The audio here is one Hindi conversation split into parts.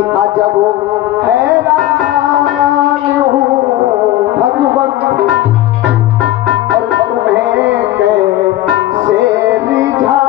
अजब हैरान हूँ भगवन और तुम्हें कैसे रिझाऊं।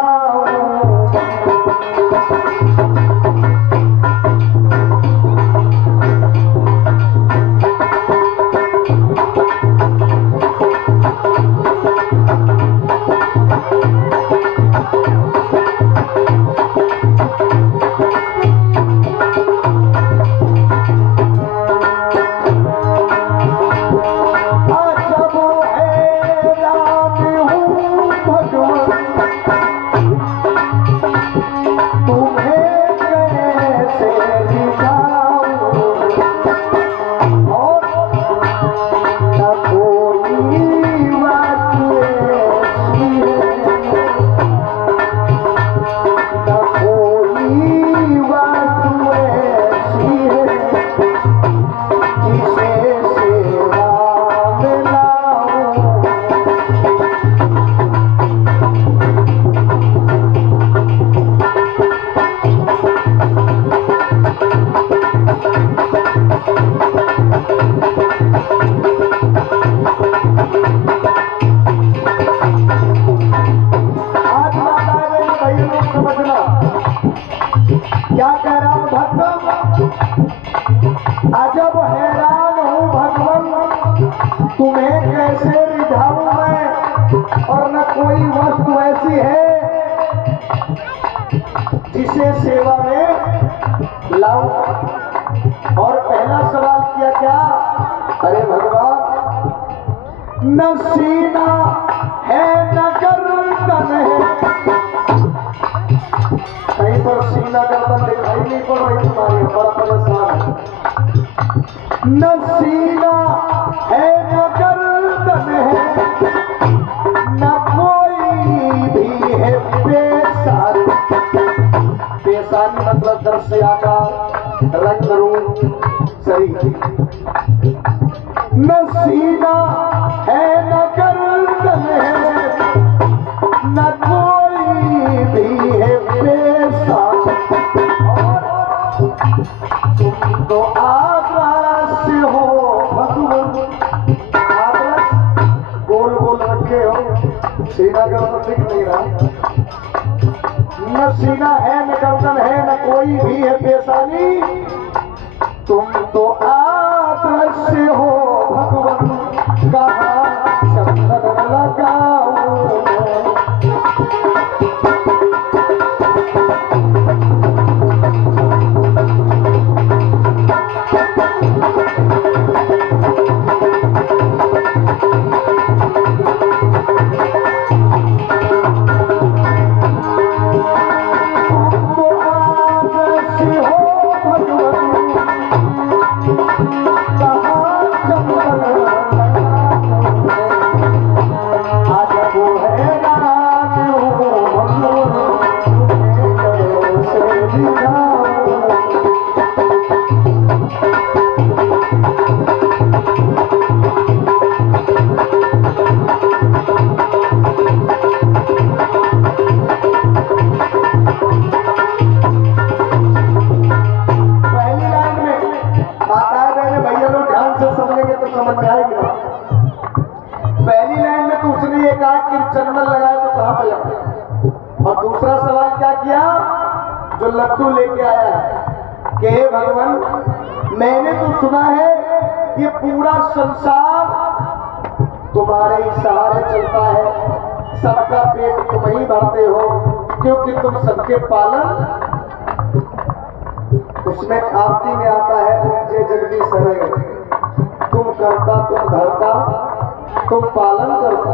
क्या कह रहा हूं भक्त? अजब हैरान हूं भगवन, तुम्हें कैसे रिझाऊं मैं, और न कोई वस्तु ऐसी है जिसे सेवा में लाऊं। और पहला सवाल किया क्या? अरे भगवान, न सीना है न गर्दन है, कहीं पर सीना गर्दन दिखाई नहीं पड़ रही तुम्हारी, बड़ा परेशान है। न सीना है न गर्दन है, न कोई भी है पेशानी। पेशानी मतलब दृश्य आकार रंग रूप शरीर। न सीना है न गर्दन है, न कोई भी है पेशानी। तुम तो आदर्श हो भगवान, आदर्श गोल गोल रखे हो, सीना गर्दन दिख नहीं रहा। न सीना है न गर्दन है, न कोई भी है पेशानी। तुम तो आदर्श हो भगवान, कहाँ चंदन लगाऊं। पहली लाइन में तो उसने ये कहा कि चंदन लगाए तो कहां पे लगाए, और दूसरा सवाल क्या किया जो लड्डू लेके आया है कि हे भगवान, मैंने तो सुना है ये पूरा संसार तुम्हारे ही सहारे चलता है, सबका पेट तुम ही भरते हो, क्योंकि तुम सबके पालन। उसमें आरती में आता है जय जगदीश हरे, तुम करता तुम धरता तुम पालन करता।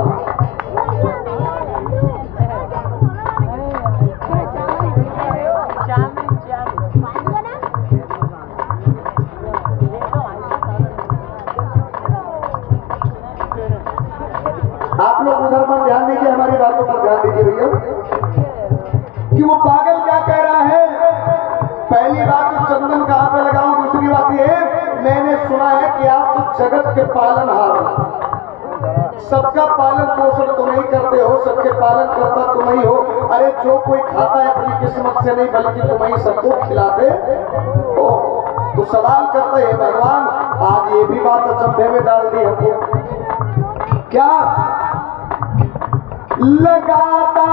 आप लोग उधर पर ध्यान दीजिए, हमारी बातों पर ध्यान दीजिए भैया, कि वो पागल क्या कह रहा है। पहली बात तो चंदन कहां पे लगाऊं, दूसरी बात ये मैंने सुना है कि आप तो जगत के पालनहार हो। सबका पालन पोषण तुम ही करते हो, सबके पालन करता तुम ही हो। अरे जो कोई खाता है अपनी किस्मत से नहीं बल्कि तुम ही सबको खिलाते हो। तो सवाल करते हैं भगवान, आज ये भी बात अचंभे में डाल दी हमको। क्या लगाता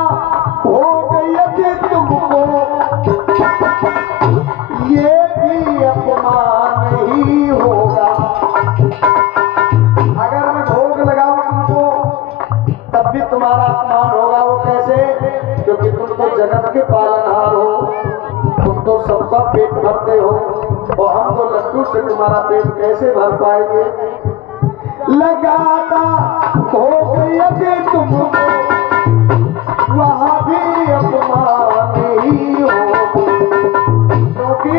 हो गई तुमको, ये भी अपमान ही होगा। अगर मैं भोग लगाऊं तुमको तब भी तुम्हारा अपमान होगा। वो कैसे? क्योंकि तुम तो जगत के पालनहार हो, तुम तो सबका पेट भरते हो और हम तो लड्डू से तुम्हारा पेट कैसे भर पाएंगे। लगाता हो गई तुमको, वहां भी अपमान ही हो। क्योंकि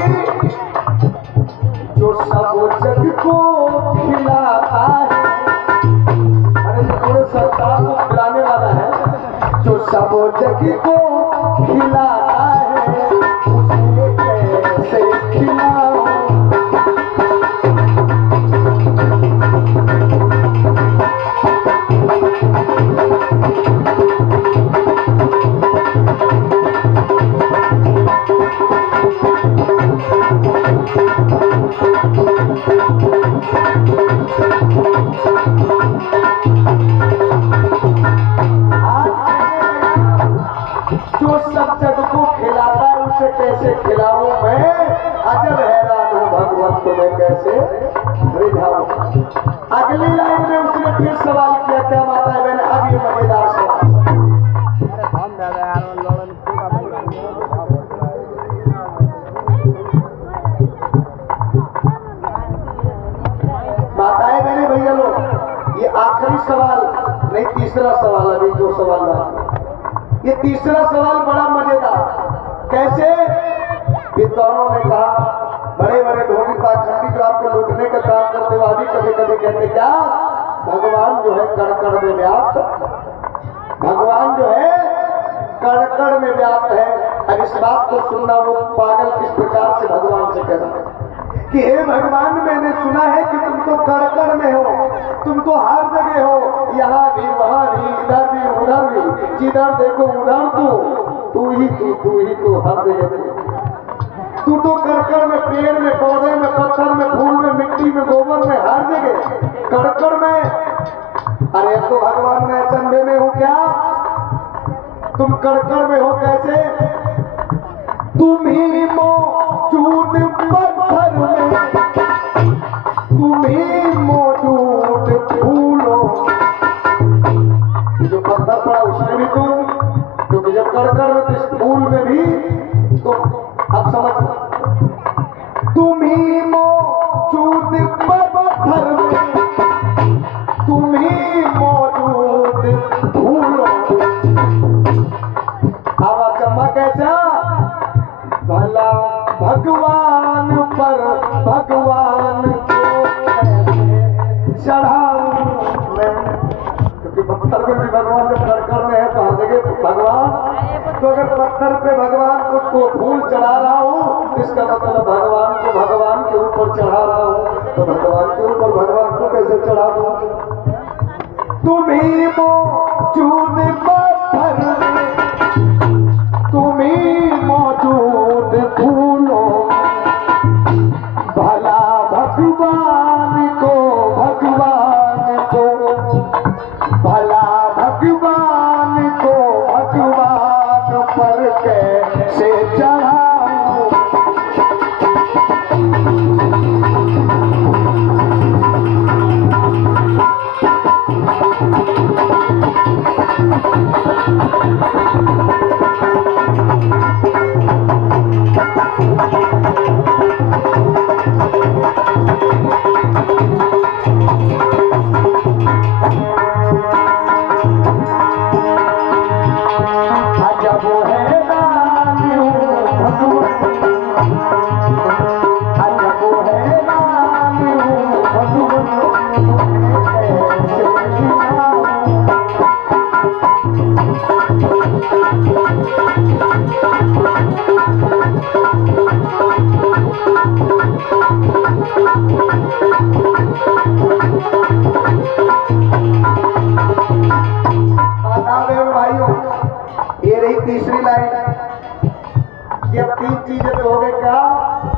जो सब जग को खिलाता है, अरे पूरे संसार को खिलाने वाला है, जो सब जग को खिलाता है उसे कैसे खिलाओ। जो सब जग को खिलाता है उसे कैसे खिलाऊं मैं, अजब हैरान हूं भगवान को मैं कैसे रिझाऊं। अगली लाइन में उसने फिर सवाल किया, क्या माता है मैंने अब ये मजेदार सवाल। माताएं मैंने भैया लोग, ये आखिरी सवाल नहीं, तीसरा सवाल अभी जो सवाल रहा, ये तीसरा सवाल बड़ा मजेदार। कैसे? विद्वानों ने कहा, बड़े बड़े ढोंगी पाखंडी जो आपको लूटने का काम करते हुए भी कभी कभी कहते क्या, भगवान जो है कण कण में व्याप्त, भगवान जो है कण कण में व्याप्त है। अब इस बात को सुनना, वो पागल किस प्रकार से भगवान से कह रहा है कि हे भगवान, मैंने सुना है कि तुम तो कण कण में हो, तुम तो हर जगह हो, यहाँ भी वहाँ भी, इधर भी उधर भी, जिधर देखो उधर तू ही तू हर जगह तू तो कण कण में, पेड़ में, पौधे में, पत्थर में, फूल में, मिट्टी में, गोबर में, हर जगह कण कण में। अरे तो भगवान मैं अचंभे में हूँ क्या, तुम कण कण में हो कैसे? तुम ही मौजूद पत्थर में, तुम ही मौजूद फूलों, जो पत्थर पड़ा उसमें भी तुम, क्योंकि जब कण में इस फूल में भी तो अब समझ, तुम ही मौजूद पत्थर में, तुम ही मौजूद फूलों। अब अचम्मा कैसा? भला भगवान पर भगवान को कैसे चढ़ाऊं मैं, क्योंकि पत्थर में भी भगवान जब कण में है तो हर जगह भगवान। तो अगर पत्थर पे भगवान को फूल चढ़ा रहा हूँ, इसका मतलब भगवान को भगवान के ऊपर चढ़ा रहा हूँ, तो भगवान के ऊपर भगवान को कैसे चढ़ा दूं? तुम ही मौजूद